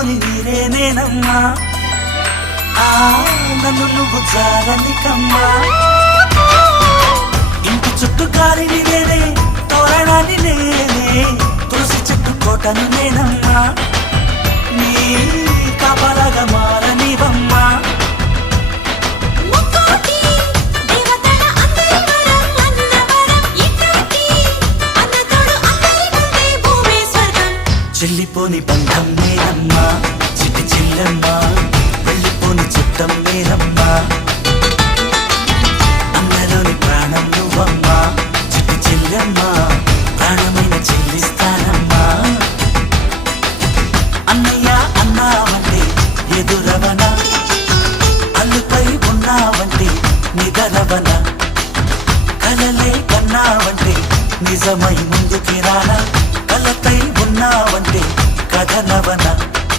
నీలోని నీరేనేనమ్మా నన్ను నువ్వు జారనికమ్మా ఇంటి చుట్టూ గాలిని నేనే తోరణాన్ని నేనే తులసి చెట్టు కోటను నేనమ్మా నీ కాపలాగా మారనివమ్మా చెల్లిపోని బంధం నేనమ్మా చిట్టి చెల్లమ్మా వెళ్ళిపోని చుట్టం నేనమ్మా అన్నలోని ప్రాణం నువ్వమ్మా చిట్టి చెల్లమ్మా ప్రాణమైన చెల్లిస్తానమ్మా అన్నయ్య అన్నావంటే ఎదురవన అల్లుపై ఉన్నావంటే నిదరవన కలలే కన్నావంటే నిజమై ముందుకి రానా కలపై ఉన్నావంటే కథనవన